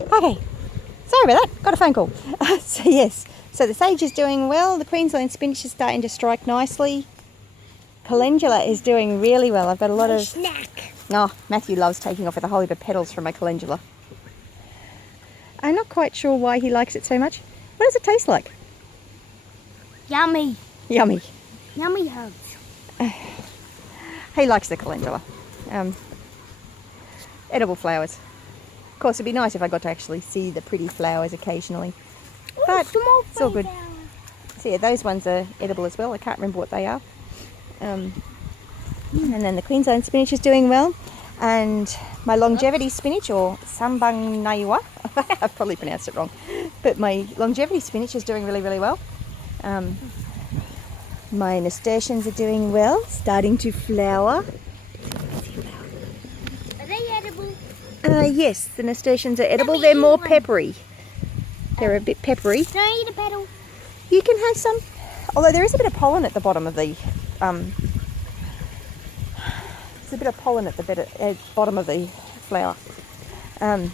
Okay, sorry about that. Got a phone call. So yes, so the sage is doing well. The Queensland spinach is starting to strike nicely. Calendula is doing really well. I've got a lot of snack. Oh, Matthew loves taking off with a whole heap of petals from my calendula. I'm not quite sure why he likes it so much. What does it taste like? Yummy. Yummy. Yummy hugs. He likes the calendula. Edible flowers. Of course, it'd be nice if I got to actually see the pretty flowers occasionally. But it's all good. So yeah, those ones are edible as well. I can't remember what they are. And then the Queensland spinach is doing well. And my longevity spinach, or sambang naiwa, I've probably pronounced it wrong, but my longevity spinach is doing really, really well. My nasturtiums are doing well, starting to flower. Are they edible? Yes, the nasturtiums are edible. They're more peppery. They're a bit peppery. Can I eat a petal? You can have some, although there is a bit of pollen at the bottom of the there's a bit of pollen at the bottom of the flower. So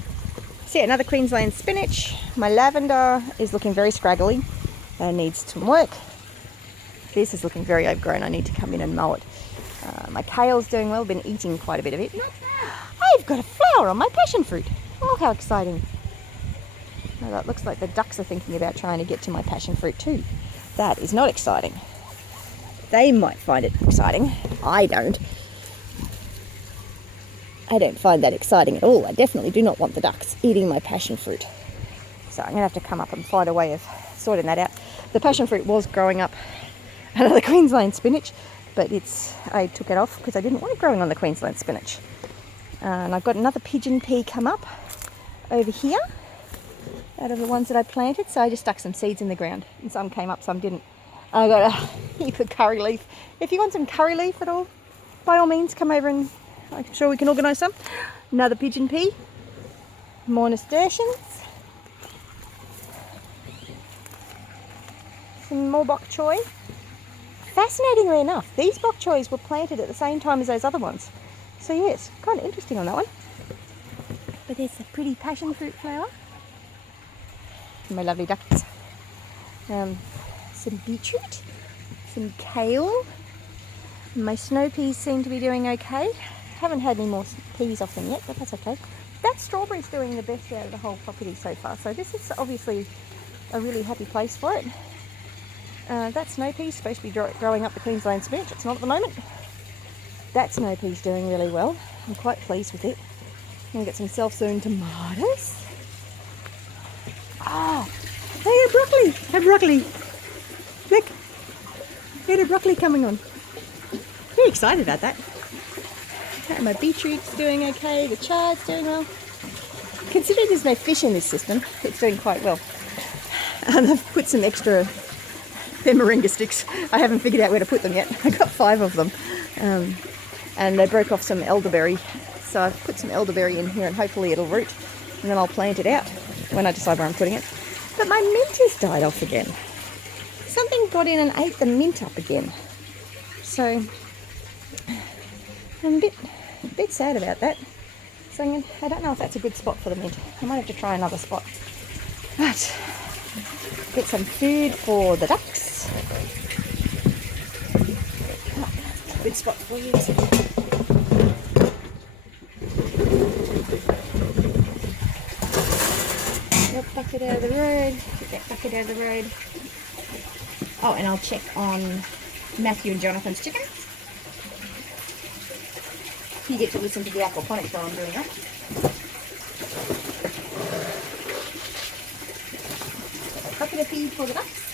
yeah, another Queensland spinach. My lavender is looking very scraggly and needs some work. This is looking very overgrown. I need to come in and mow it. My kale's doing well. Been eating quite a bit of it. I've got a flower on my passion fruit. Oh, how exciting. Now that looks like the ducks are thinking about trying to get to my passion fruit too. That is not exciting. They might find it exciting. I don't. I don't find that exciting at all. I definitely do not want the ducks eating my passion fruit. So I'm going to have to come up and find a way of sorting that out. The passion fruit was growing up another Queensland spinach, but I took it off because I didn't want it growing on the Queensland spinach. And I've got another pigeon pea come up over here out of the ones that I planted. So I just stuck some seeds in the ground, and some came up, some didn't. I got a heap of curry leaf. If you want some curry leaf at all, by all means come over and I'm sure we can organise some. Another pigeon pea, more nasturtiums, some more bok choy. Fascinatingly enough, these bok choys were planted at the same time as those other ones. So yes, kind of interesting on that one. But there's a pretty passion fruit flower. My lovely ducks. Some beetroot, some kale. My snow peas seem to be doing okay. Haven't had any more peas off them yet, but that's okay. That strawberry's doing the best out of the whole property so far, so this is obviously a really happy place for it. That snow pea's supposed to be growing up the Queensland spinach. It's not at the moment. That snow pea's doing really well. I'm quite pleased with it. I'm going to get some self-sown tomatoes. Ah, hey, a broccoli! A broccoli! Look, we had a broccoli coming on. Very excited about that. And my beetroot's doing okay, the chard's doing well. Considering there's no fish in this system, it's doing quite well. And I've put some extra, they're moringa sticks. I haven't figured out where to put them yet. I got 5 of them. And they broke off some elderberry. So I've put some elderberry in here and hopefully it'll root. And then I'll plant it out when I decide where I'm putting it. But my mint has died off again. Something got in and ate the mint up again. So I'm a bit sad about that. So I don't know if that's a good spot for the mint. I might have to try another spot. But get some food for the ducks. Oh, that's a good spot for you. That bucket out of the road. Get that bucket out of the road. Oh, and I'll check on Matthew and Jonathan's chickens. You get to listen to the aquaponics while I'm doing that. A bucket of feed for the ducks.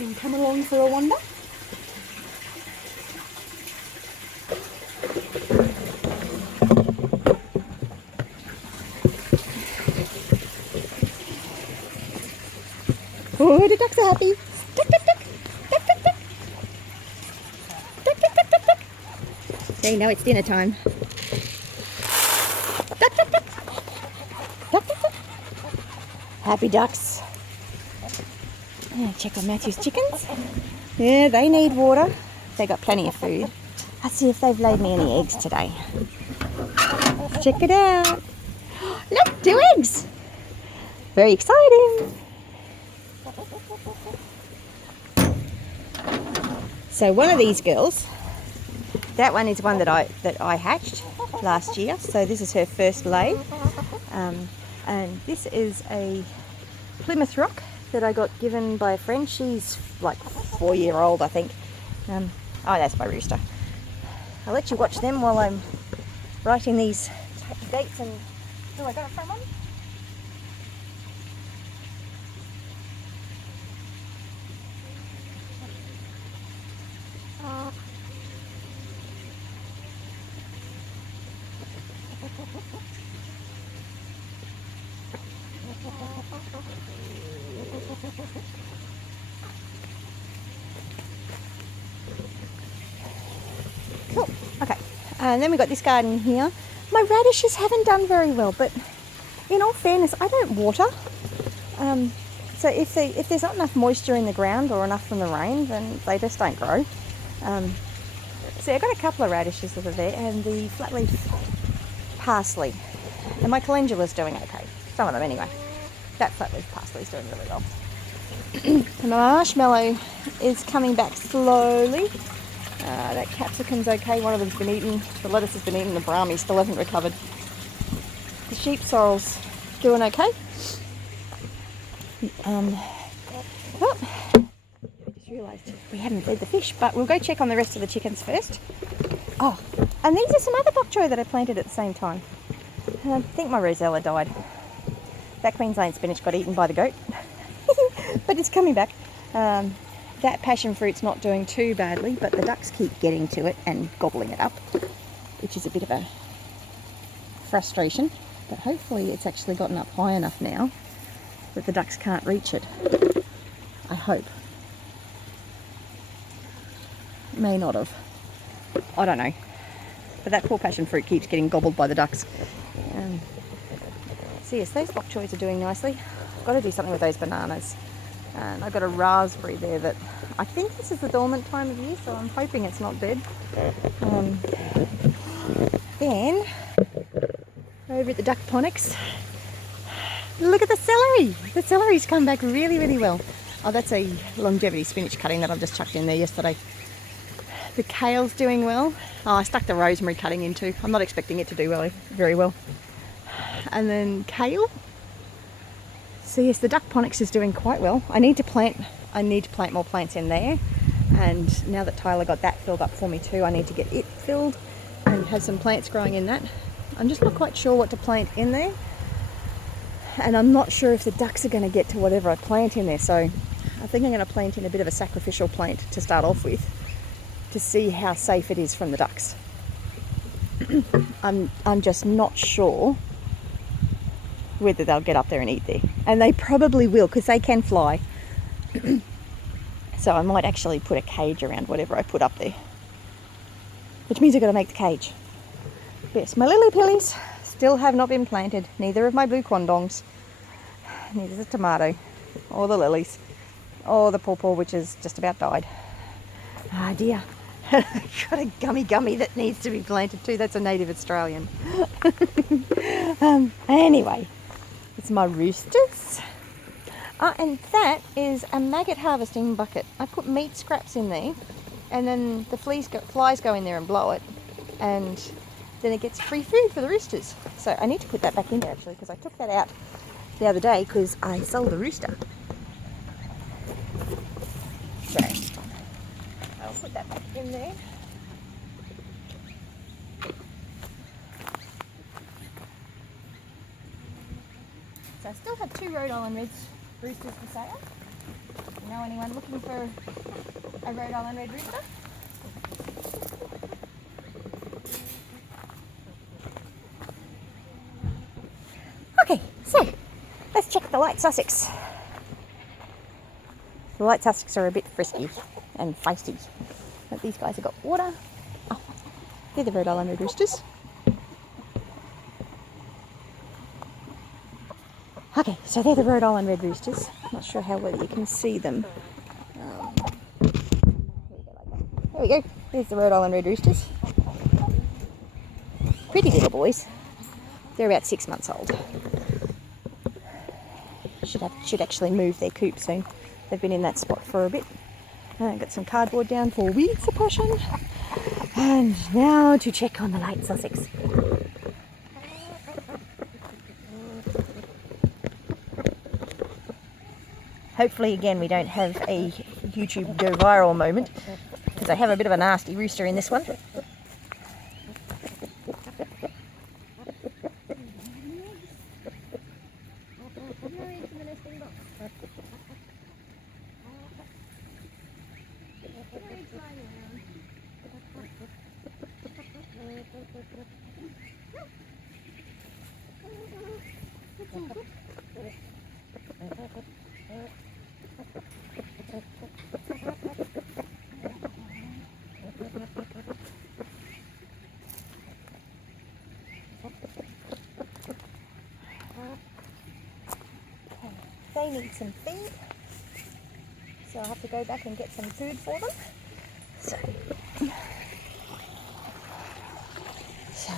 And come along for a wander. Oh, the ducks are happy. Duck, duck, duck. Duck, duck, duck. Duck, duck, duck, duck, duck. They know it's dinner time. Duck, duck, duck. Duck, duck, duck. Happy ducks. Check on Matthew's chickens. Yeah, they need water. They got plenty of food. Let's see if they've laid me any eggs today. Check it out. Look, 2 eggs. Very exciting. So one of these girls, that one is one that I hatched last year. So this is her first lay. And this is a Plymouth Rock that I got given by a friend. She's like 4-year-old, I think. Oh, that's my rooster. I'll let you watch them while I'm writing these dates and... Oh, I got a front one. Cool. Okay. And then we got this garden here. My radishes haven't done very well, but in all fairness, I don't water. So if there's not enough moisture in the ground or enough from the rain, then they just don't grow. So I've got a couple of radishes that are there, and the flatleaf parsley. And my calendula's doing okay. Some of them anyway. That flatleaf parsley is doing really well. And my marshmallow is coming back slowly. That capsicum's okay. One of them's been eaten. The lettuce has been eaten. The brahmi still hasn't recovered. The sheep sorrel's doing okay. Well, I just realised we haven't fed the fish, but we'll go check on the rest of the chickens first. Oh, and these are some other bok choy that I planted at the same time. I think my rosella died. That Queensland spinach got eaten by the goat, but it's coming back. That passion fruit's not doing too badly, but the ducks keep getting to it and gobbling it up, which is a bit of a frustration. But hopefully it's actually gotten up high enough now that the ducks can't reach it. I hope. May not have. I don't know. But that poor passion fruit keeps getting gobbled by the ducks. So yes, those bok choys are doing nicely. I've got to do something with those bananas. And I've got a raspberry there that I think this is the dormant time of year, so I'm hoping it's not dead. Then, over at the duckponics, look at the celery. The celery's come back really, really well. Oh, that's a longevity spinach cutting that I've just chucked in there yesterday. The kale's doing well. Oh, I stuck the rosemary cutting in too. I'm not expecting it to do very well. And then kale. So yes, the duckponics is doing quite well. I need to plant more plants in there. And now that Tyler got that filled up for me too, I need to get it filled and have some plants growing in that. I'm just not quite sure what to plant in there. And I'm not sure if the ducks are going to get to whatever I plant in there. So I think I'm going to plant in a bit of a sacrificial plant to start off with, to see how safe it is from the ducks. I'm just not sure whether they'll get up there and eat there. And they probably will, because they can fly. So I might actually put a cage around whatever I put up there. Which means I've got to make the cage. Yes, my lily pillies still have not been planted. Neither of my blue quandongs. Neither the tomato. Or the lilies. Or the pawpaw, which has just about died. Ah dear. Got a gummy that needs to be planted too. That's a native Australian. Anyway, it's my roosters. And that is a maggot harvesting bucket. I put meat scraps in there, and then the flies go in there and blow it, and then it gets free food for the roosters. So I need to put that back in there actually, because I took that out the other day because I sold a rooster. So I'll put that back in there. So I still have 2 Rhode Island Reds roosters for sale. You know anyone looking for a Rhode Island Red rooster? Okay, so let's check the Light Sussex. The Light Sussex are a bit frisky and feisty. But these guys have got water. Oh, they're the Rhode Island Red roosters. Okay, so they're the Rhode Island Red roosters. Not sure how well you can see them. There we go. There's the Rhode Island Red Roosters. Pretty little boys. They're about 6 months old. Should actually move their coop soon. They've been in that spot for a bit. Got some cardboard down for weed suppression. And now to check on the late Sussex. Hopefully again we don't have a YouTube go viral moment, because I have a bit of a nasty rooster in this one. They need some feed, so I'll have to go back and get some food for them. So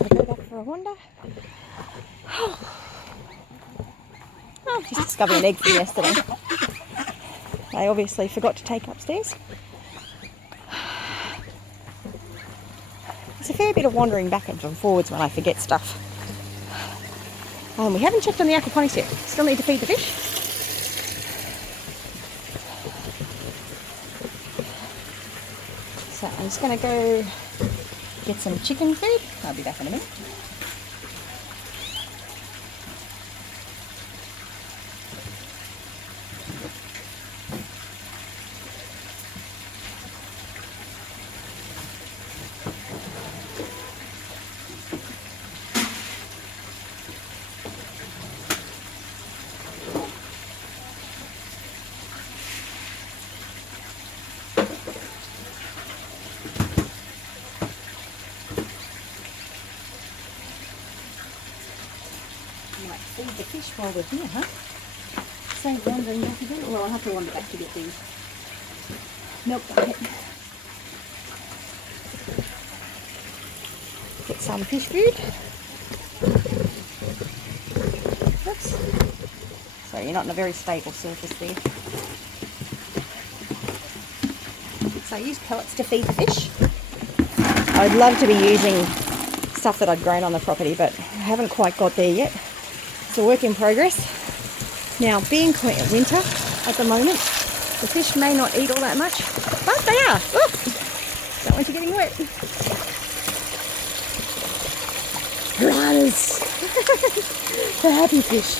we'll go back for a wander. Oh, just discovered an egg from yesterday. I obviously forgot to take upstairs. There's a fair bit of wandering backwards and forwards when I forget stuff. We haven't checked on the aquaponics yet. Still need to feed the fish. So I'm just going to go get some chicken food. I'll be back in a minute. Might feed the fish while we're here, huh? Save wandering back again. Well, I'll have to wander back to get the milk bucket. Get some fish food. Oops. So you're not in a very stable surface there. So I use pellets to feed the fish. I'd love to be using stuff that I'd grown on the property, but I haven't quite got there yet. It's a work in progress. Now, being winter at the moment, the fish may not eat all that much, but they are. Oh, don't want you getting wet. Piranhas! The happy fish.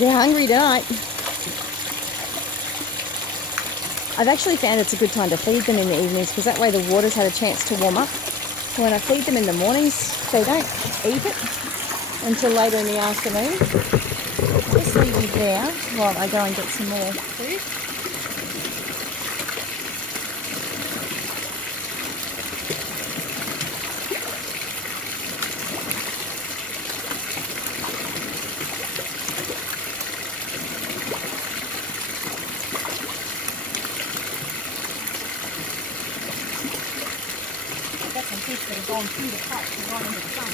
They're hungry tonight. I've actually found it's a good time to feed them in the evenings, because that way the water's had a chance to warm up. When I feed them in the mornings, they don't eat it until later in the afternoon. Just leave you there while I go and get some more food. I've got some fish that have gone through the hatch and gone into the sun.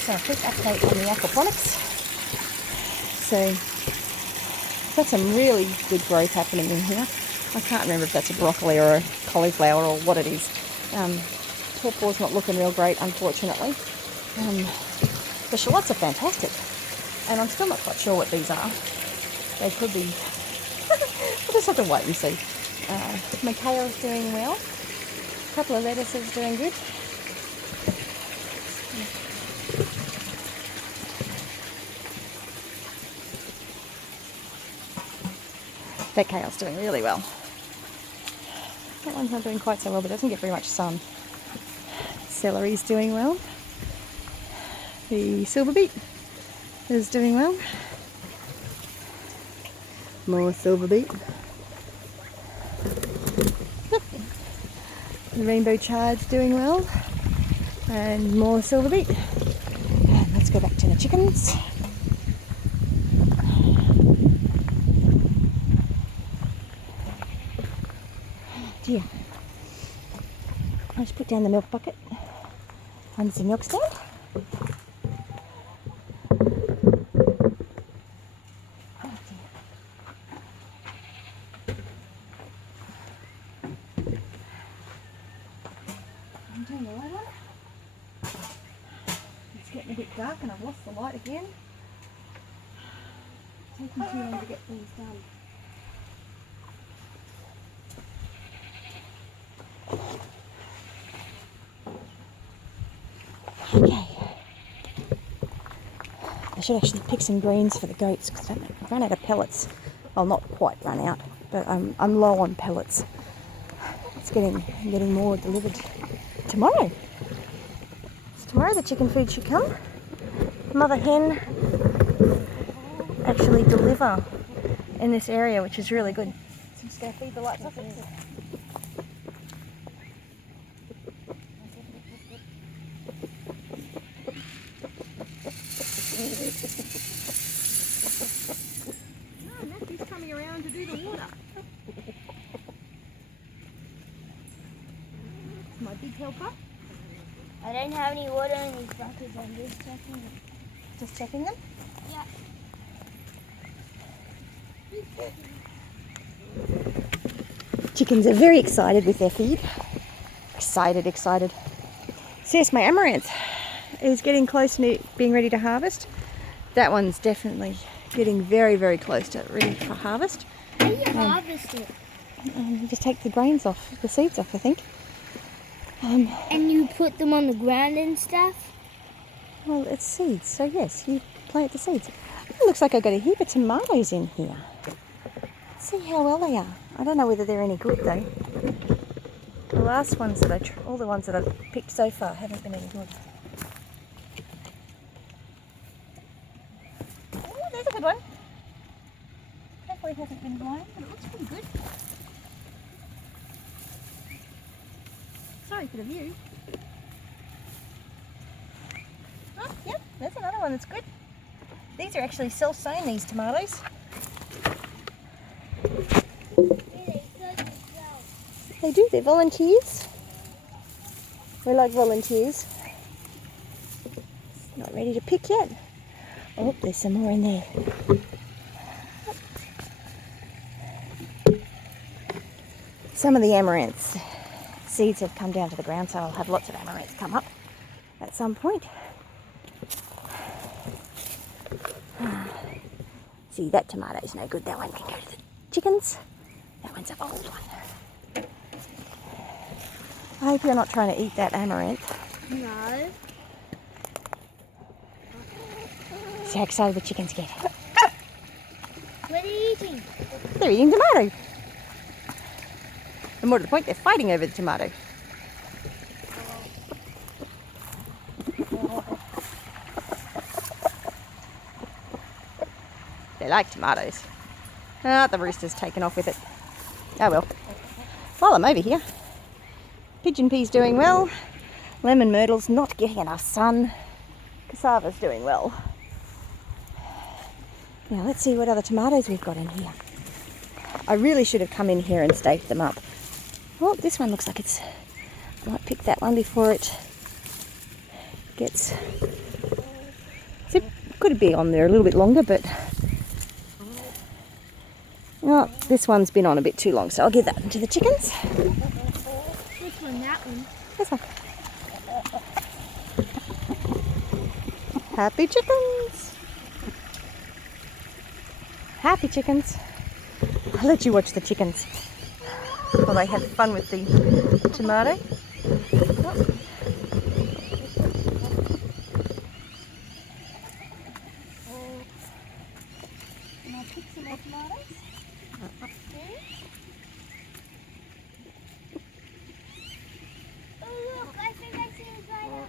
So a quick update on the aquaponics. So got some really good growth happening in here. I can't remember if that's a broccoli or a cauliflower or what it is. Torpor's not looking real great, unfortunately. The shallots are fantastic, and I'm still not quite sure what these are. They could be We'll just have to wait and see. My kale's doing well. A couple of lettuces doing good. That kale's doing really well. That one's not doing quite so well, but doesn't get very much sun. Celery's doing well. The silver beet is doing well. More silver beet. The rainbow chard's doing well. And more silver beet. And let's go back to the chickens. Dear. I'll just put down the milk bucket under the milk stand. Oh dear. I'm doing the light on. It's getting a bit dark and I've lost the light again. It's taking too long to get things done. Okay. I should actually pick some greens for the goats because I've run out of pellets. Well, not quite run out, but I'm low on pellets. It's getting more delivered tomorrow. So tomorrow the chicken food should come. Mother hen actually deliver in this area, which is really good. So I'm just going to feed the lights off. Matthew's coming around to do the water. My big helper. I don't have any water in these buckets. I'm just checking them. Just checking them? Yeah. Chickens are very excited with their feed. Excited. So yes, my amaranth is getting close to being ready to harvest. That one's definitely getting very, very close to ready for harvest. How do you harvest it? You just take the grains off, the seeds off, I think. And you put them on the ground and stuff? Well, it's seeds, so yes, you plant the seeds. It looks like I've got a heap of tomatoes in here. Let's see how well they are. I don't know whether they're any good though. The last ones that all the ones that I've picked so far haven't been any good. Oh, there's a good one. Hopefully it hasn't been blind, but it looks pretty good. Sorry for the view. Oh, yep, there's another one that's good. These are actually self-sown, these tomatoes. They do, they're volunteers. We're like volunteers. Not ready to pick yet. Oh, there's some more in there. Some of the amaranth seeds have come down to the ground, so I'll have lots of amaranth come up at some point. See, that tomato's no good. That one can go to the chickens. That one's an old one. I hope you're not trying to eat that amaranth. No. See how excited the chickens get. What are you eating? They're eating tomato. And more to the point, they're fighting over the tomato. They like tomatoes. Ah, the rooster's taken off with it. Oh well. While I'm over here, pigeon pea's doing well. Lemon myrtle's not getting enough sun. Cassava's doing well. Now let's see what other tomatoes we've got in here. I really should have come in here and staked them up. Oh, this one looks like I might pick that one before it gets... It could be on there a little bit longer, but... Oh, this one's been on a bit too long, so I'll give that one to the chickens. Which one? That one? This one. Happy chickens. Happy chickens. I'll let you watch the chickens while they have fun with the tomato. Can I pick some more tomatoes? Oh, look, I think I see a spider.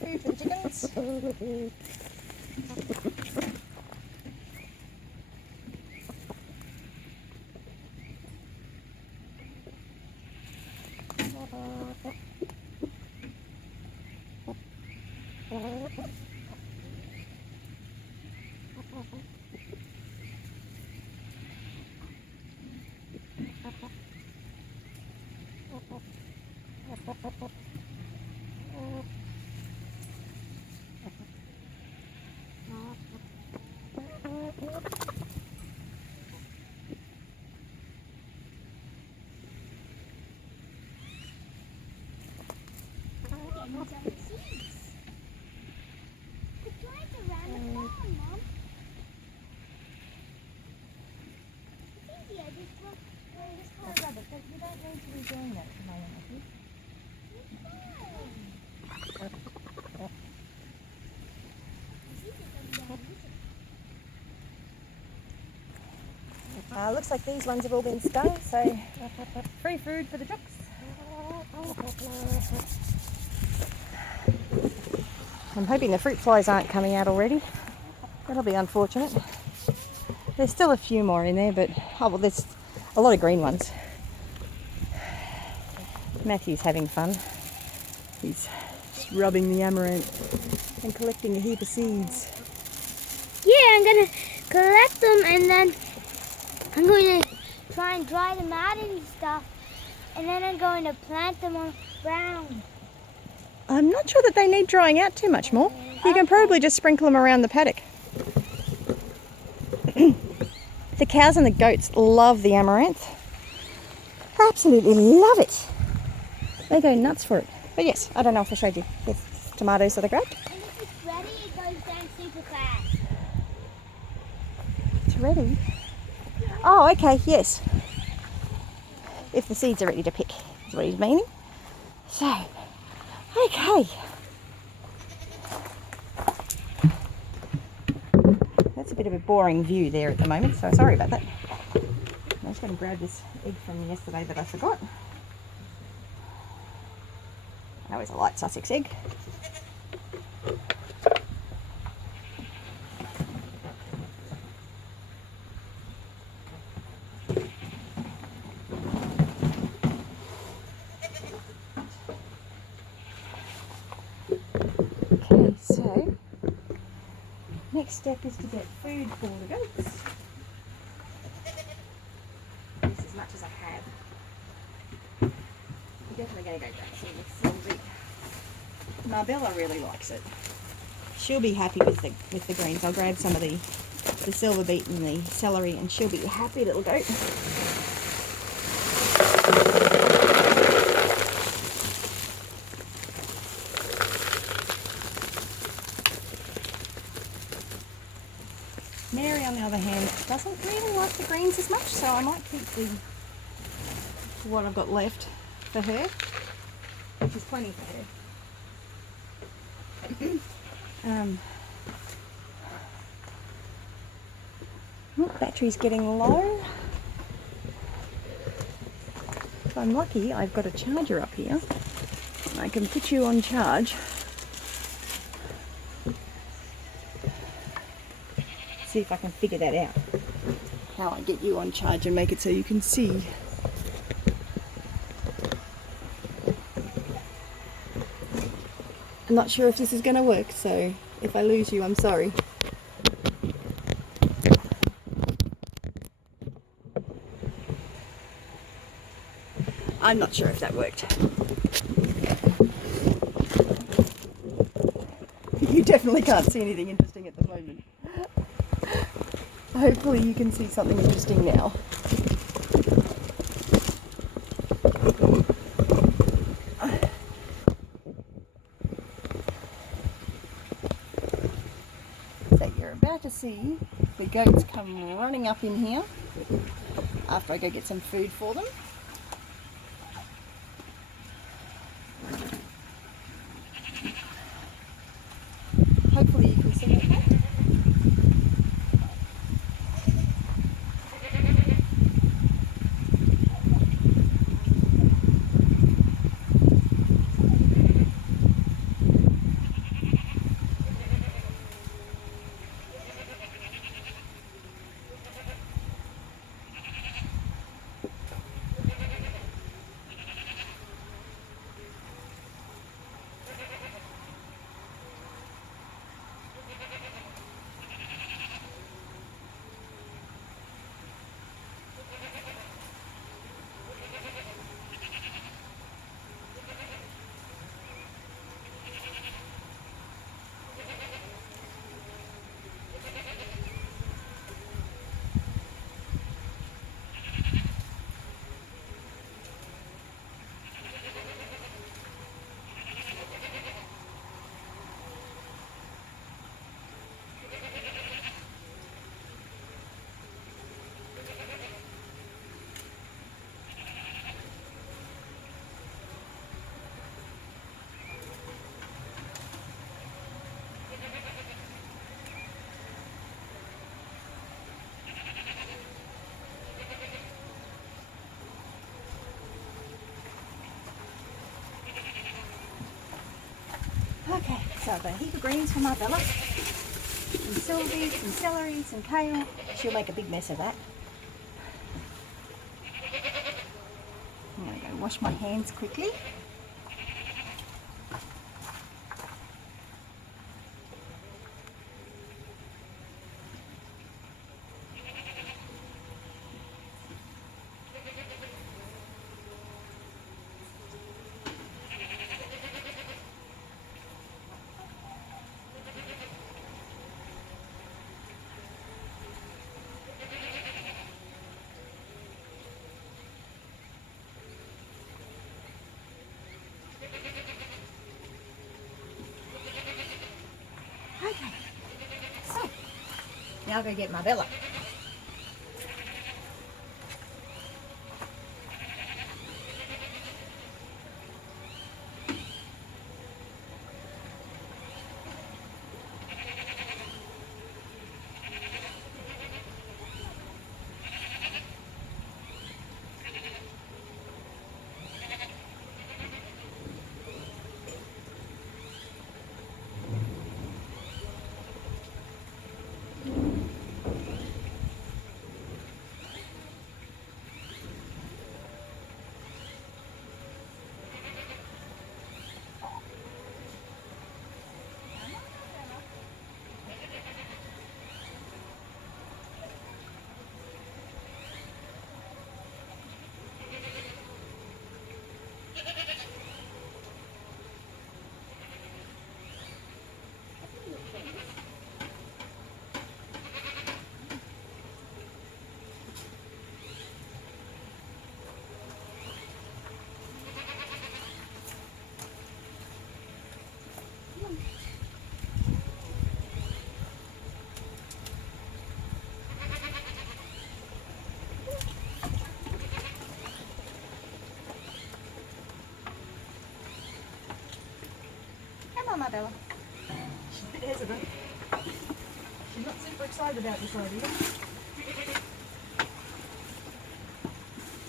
Free food for the chickens. Getting some seeds. The plants around the farm, Mom. It's easier just look where this Just kind of rub it, but you don't need to be doing that at the moment, I think. Looks like these ones have all been stung, so free food for the jocks. I'm hoping the fruit flies aren't coming out already. That'll be unfortunate. There's still a few more in there, but oh well, there's a lot of green ones. Matthew's having fun. He's just rubbing the amaranth and collecting a heap of seeds. Yeah, I'm gonna collect them and then I'm going to try and dry them out and stuff. And then I'm going to plant them on the ground. I'm not sure that they need drying out too much more. You can probably just sprinkle them around the paddock. The cows and the goats love the amaranth. Absolutely love it. They go nuts for it. But yes, I don't know if I showed you the tomatoes that I grabbed. And if it's ready, it goes down super fast. It's ready. Oh, okay, yes. If the seeds are ready to pick, is what he's meaning. So, okay. That's a bit of a boring view there at the moment, so sorry about that. I'm just going to grab this egg from yesterday that I forgot. That was a light Sussex egg. Okay, so next step is to get food for the goats. Just as much as I have. I'm definitely going to go grab some of this silver. Marbella really likes it. She'll be happy with the greens. I'll grab some of the silver beet and the celery and she'll be a happy little goat. Mary, on the other hand, doesn't really like the greens as much, so I might keep what I've got left for her, which is plenty for her. Battery's getting low. If I'm lucky, I've got a charger up here. I can put you on charge. See if I can figure that out. How I get you on charge and make it so you can see. I'm not sure if this is going to work, so if I lose you, I'm sorry. I'm not sure if that worked. You definitely can't see anything interesting at the moment. Hopefully you can see something interesting now. So you're about to see the goats come running up in here after I go get some food for them. Hopefully you can see okay. Okay, so I've got a heap of greens for my Bella. Some Sylvie, some celery, some kale. She'll make a big mess of that. I'm going to go wash my hands quickly. Okay, so now I'll go get my Bella. Come on, my Bella. She's a bit hesitant. She's not super excited about this idea.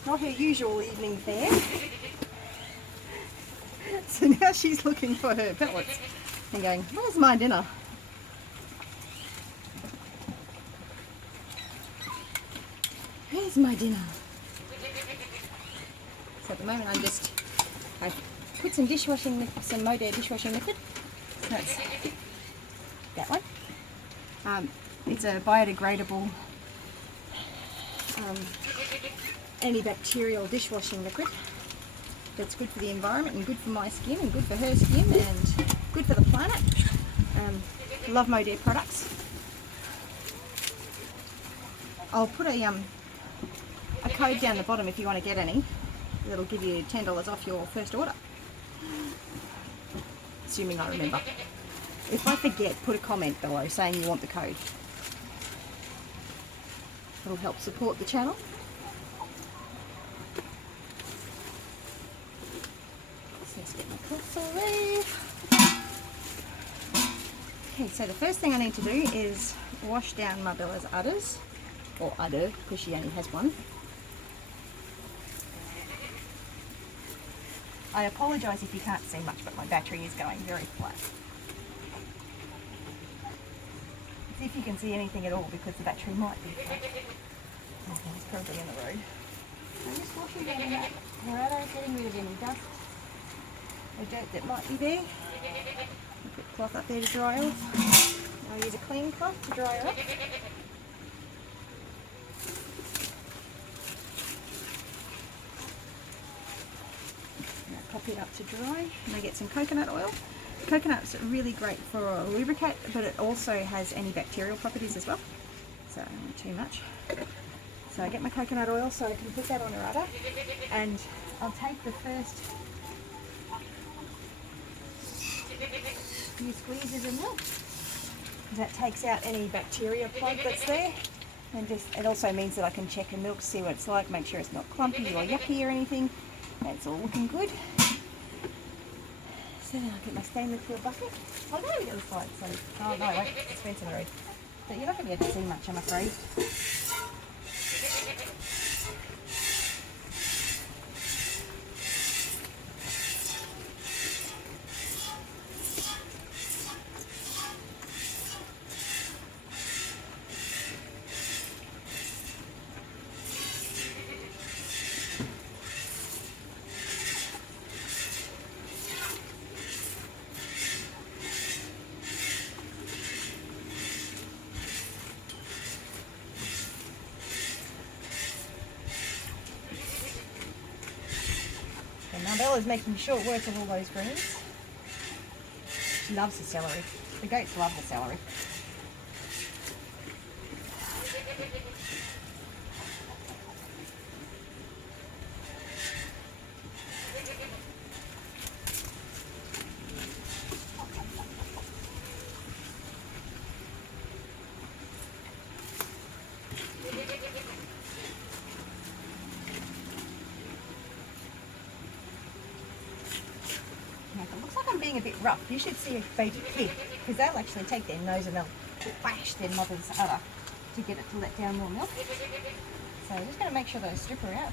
Not her usual evening fare. So now she's looking for her pellets and going, where's my dinner? Where's my dinner? So at the moment I've put some dishwashing liquid, some Modere dishwashing liquid. So that's that one. It's a biodegradable antibacterial dishwashing liquid that's good for the environment and good for my skin and good for her skin and good for the planet. Love Modere products. I'll put a code down the bottom if you want to get any. That'll give you $10 off your first order. Assuming I remember. If I forget, put a comment below saying you want the code. It'll help support the channel. So let's get my cutlery. Okay, so the first thing I need to do is wash down my Bella's udders, or udder, because she only has one. I apologise if you can't see much, but my battery is going very flat. See if you can see anything at all, because the battery might be flat. Okay, it's probably in the road. I'm just washing down that Dorado, getting rid of any dust or dirt that might be there. I'll put the cloth up there to dry off. I'll use a clean cloth to dry her up. Pop it up to dry, and I get some coconut oil. Coconut's really great for a lubricant, but it also has antibacterial properties as well, so not too much. So I get my coconut oil so I can put that on her udder, and I'll take the first few squeezes of milk. That takes out any bacteria plug that's there, and it also means that I can check her milk, see what it's like, make sure it's not clumpy or yucky or anything. That's all looking good. So then I'll get my stainless steel bucket. I'll go to the other side. So, oh no, wait, it's fence in the road. But you're not going to be able to see much, I'm afraid. Now Bella's making short work of all those greens. She loves the celery. The goats love the celery. Now, if it looks like I'm being a bit rough, you should see a baby pig, because they'll actually take their nose and they'll bash their mother's udder to get it to let down more milk. So I'm just going to make sure that I strip her out.